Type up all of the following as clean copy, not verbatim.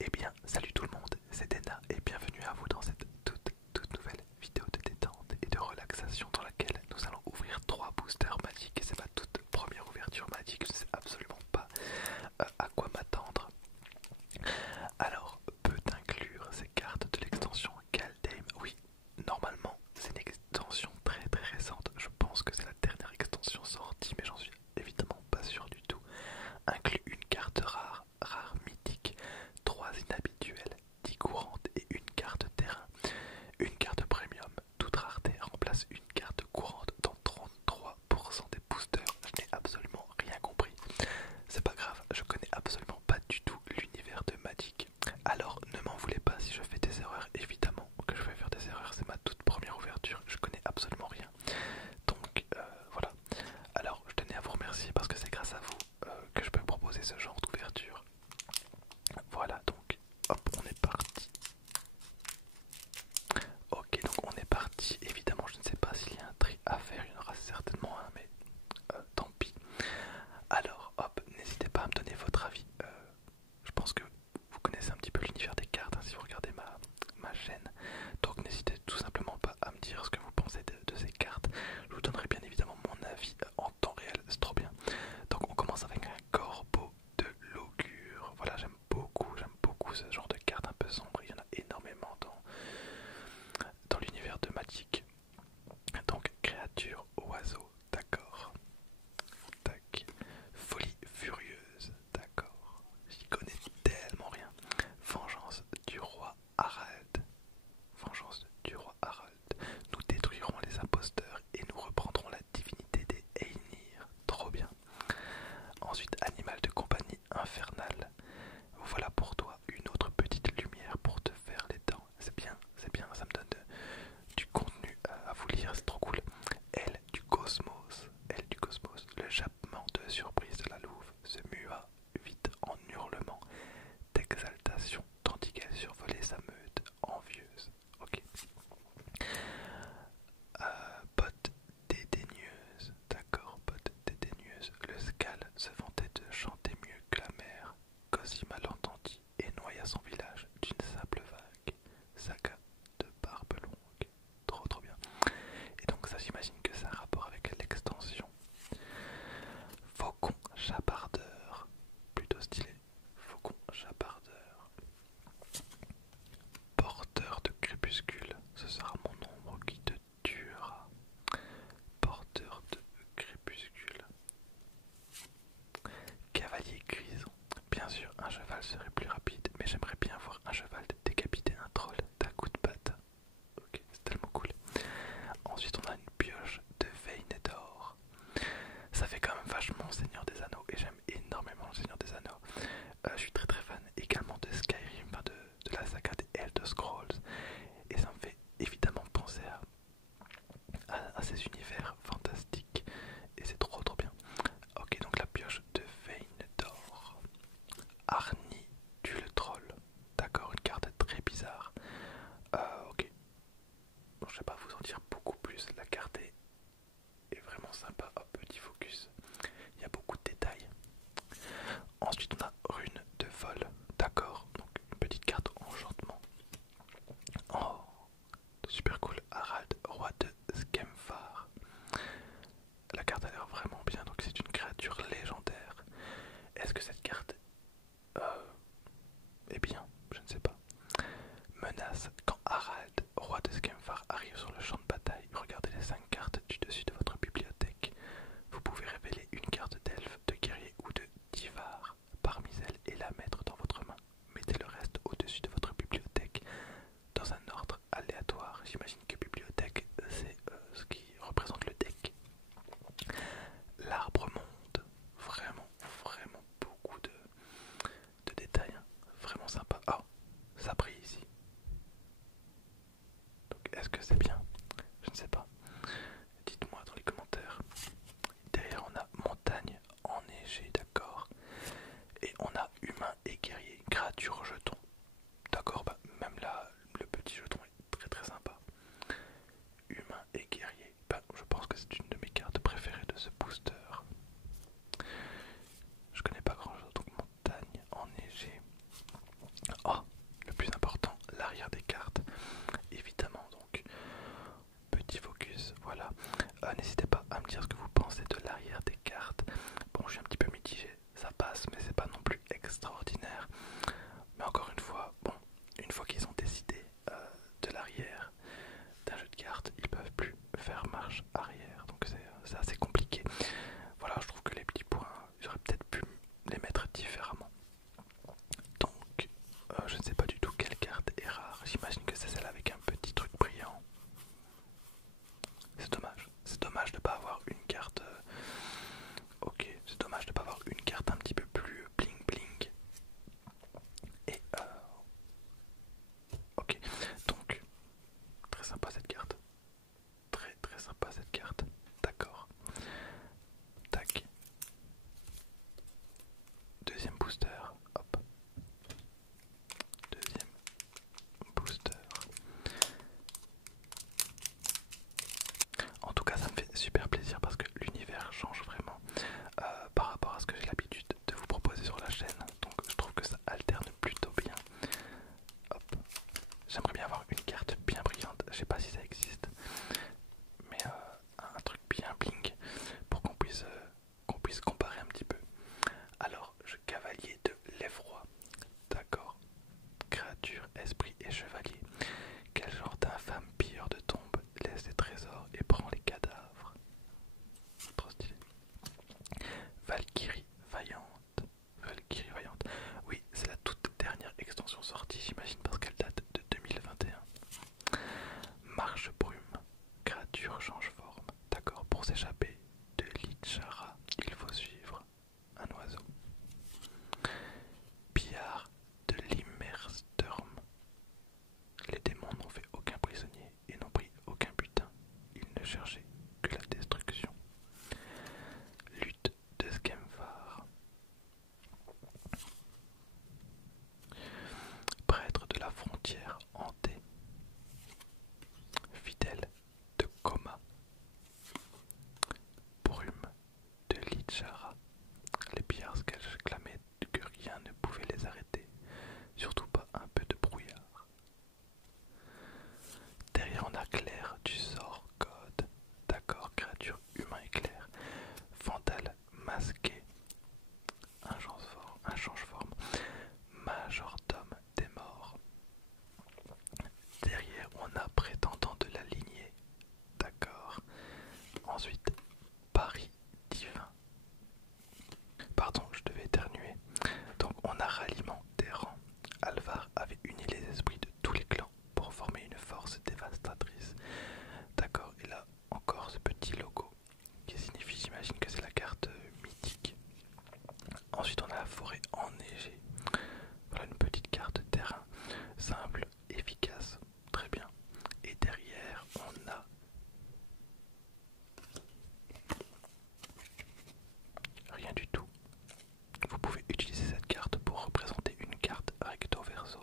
Eh bien, salut tout le monde, c'est Dena et bienvenue à vous dans cette toute nouvelle vidéo de détente et de relaxation dans laquelle nous allons ouvrir 3 boosters magiques. Et c'est ma toute première ouverture magique, je ne sais absolument pas à quoi m'attendre. Alors, peut inclure ces cartes de l'extension Kaldheim. Oui, normalement, c'est une extension très récente. Je pense que c'est la dernière extension sortie, mais j'en suis évidemment pas sûr du tout. Inclut une carte rare mythique, 3 inhabituelles, 10 courantes et une carte terrain. Une carte premium, toute rareté, remplace une carte courante dans 33% des boosters. Je n'ai absolument rien compris. C'est pas grave, je connais absolument pas du tout l'univers de Magic. Alors ne m'en voulez pas si je fais des erreurs, évidemment que je vais faire des erreurs, c'est ma toute première ouverture, je connais absolument rien. Donc voilà. Alors je tenais à vous remercier parce que c'est grâce à vous que je peux proposer ce genre d'ouverture. Voilà, donc hop, on est parti. Ok, donc on est parti. Évidemment, je ne sais pas s'il y a un tri à faire, il y en aura certainement un, mais tant pis. Alors, hop, n'hésitez pas à me donner votre avis. Je pense que vous connaissez un petit peu l'univers des cartes hein, si vous regardez ma chaîne. Donc n'hésitez tout simplement pas à me dire ce que vous pensez de ces cartes. Je vous donnerai bien évidemment mon avis en temps réel, c'est trop bien. Donc on commence avec un corbeau de l'augure. Voilà, j'aime beaucoup ce genre de cartes un peu sombres. Il y en a énormément dans l'univers de Magic. Donc créature, oiseau, d'accord. Tac. Folie furieuse, d'accord. J'y connais tellement rien. Vengeance du roi Harald. Vengeance du roi Harald. Nous détruirons les imposteurs et nous reprendrons la divinité des Einhir. Trop bien. Ensuite, animal de compagnie infernal. Voilà pour toi une autre petite lumière pour te faire les dents. C'est bien, ça me donne du contenu à vous lire, c'est trop cool. Aile du cosmos, le jappement de surprise de la louve se mua vite en hurlement d'exaltation tandis qu'elle survolait sa meute envieuse. Ok. Botte dédaigneuse, d'accord, botte dédaigneuse. Le Scal se vantait de chanter mieux que la mer. Cosima l'entendit et noya son village d'une sable vague. Saga de barbe longue. Trop bien. Et donc ça j'imagine que ça a un rapport avec l'extension. Faucon chapardeur. Plutôt stylé. Faucon chapardeur. Porteur de crépuscule. Ce sera mon ombre qui te tuera. Porteur de crépuscule. Cavalier grison. Bien sûr, un cheval serait plus rapide, mais j'aimerais bien voir un cheval décapiter un troll d'un coup de patte. Ok, c'est tellement cool. Ensuite, on a une pioche de veine d'or. Ça fait quand même vachement Seigneur des Anneaux, et j'aime énormément le Seigneur des Anneaux. Je suis très fan également de Skyrim, enfin de la saga des Elder Scrolls, et ça me fait évidemment penser à ces univers fantastiques, et c'est trop bien. Ok, donc la pioche de veine d'or. Arnie tue le troll. D'accord, une carte très bizarre. Ok, bon, je sais pas vous en dire beaucoup plus. La carte est vraiment sympa. Hop, petit focus. Il y a beaucoup de détails. Ensuite, on a rune de vol. D'accord, donc une petite carte enchantement. Oh, super cool. Harald, roi de Skemfar. La carte a l'air vraiment bien. Donc, c'est une créature légendaire. Est-ce que cette carte eh bien, je ne sais pas. Menace. Quand Harald, roi de Skemfar, arrive sur le champ de bataille, regardez les 5 cartes du dessus de votre bibliothèque. Vous pouvez révéler une carte d'elfe, de guerrier ou de divar parmi elles et la mettre dans votre main. Mettez le reste au-dessus de votre bibliothèque dans un ordre aléatoire. J'imagine que bibliothèque, c'est ce qui représente le deck. L'arbre monde. Vraiment beaucoup de détails. Hein. Vraiment sympa. Oh, ça brille ici. Donc est-ce que c'est bien? Je ne sais pas. Dites-moi dans les commentaires. Derrière on a montagne enneigée, d'accord. Et on a humain et guerrier, créature jeton. D'accord, bah même là, le petit jeton est très sympa. Humain et guerrier. Bah, je pense que c'est une de mes cartes préférées de ce booster. Je connais pas grand chose, donc montagne enneigée. Oh, Je ne sais pas du tout quelle carte est rare. J'imagine que c'est celle avec un petit truc brillant. C'est dommage. C'est dommage de ne pas avoir une carte. Ok, c'est dommage de ne pas avoir une carte un petit peu plus bling bling. Et ok, donc très sympa cette carte. Très très sympa cette carte. D'accord. Tac. Deuxième booster. Hop. Deuxième booster. En tout cas, ça me fait super plaisir parce que l'univers change vraiment par rapport à ce que j'ai l'habitude de vous proposer sur la chaîne. Donc je trouve que ça alterne plutôt bien. Hop. J'aimerais bien avoir une carte bien brillante. Je sais pas si ça existe, mais un truc bien bling pour qu'on puisse comparer un petit peu. Alors, cavalier de l'effroi. D'accord. Créature, esprit et chevalier. Quel genre d'infâme pilleur de tombe laisse des trésors et prend les cadavres? Trop stylé. Valkyrie vaillante. Valkyrie vaillante. Oui, c'est la toute dernière extension sortie, j'imagine, parce qu'elle date de 2021. Marche brume. Créature change forme. D'accord, pour s'échapper de l'Ichara, il faut suivre un oiseau. Pillard de l'Immersturm. Les démons n'ont fait aucun prisonnier et n'ont pris aucun butin. Ils ne cherchaient que la destruction. Lutte de Skemvar. Prêtre de la frontière hantée. Fidèle de Coma. Brume de Lichara. Les pillards clamaient que rien ne pouvait les arrêter, surtout pas un peu de brouillard. Derrière on a Claire du sort code. D'accord, créature humain éclair. Vandale masqué. Un change-forme. Majordome des morts. Derrière on a prétendant de la lignée. D'accord. Ensuite, Paris divin. Pardon, je devais éternuer. Donc on a ralliement des rangs. Alvar avait uni les esprits de tous les clans pour former une force dévastatrice. D'accord, et là encore ce petit logo qui signifie, j'imagine que c'est la carte mythique. Ensuite on a la forêt enneigée. Voilà une petite carte terrain simple, efficace, très bien. Et derrière on a rien du tout. Vous pouvez utiliser cette carte pour représenter une carte recto verso.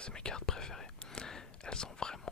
c'est mes cartes préférées. Elles sont vraiment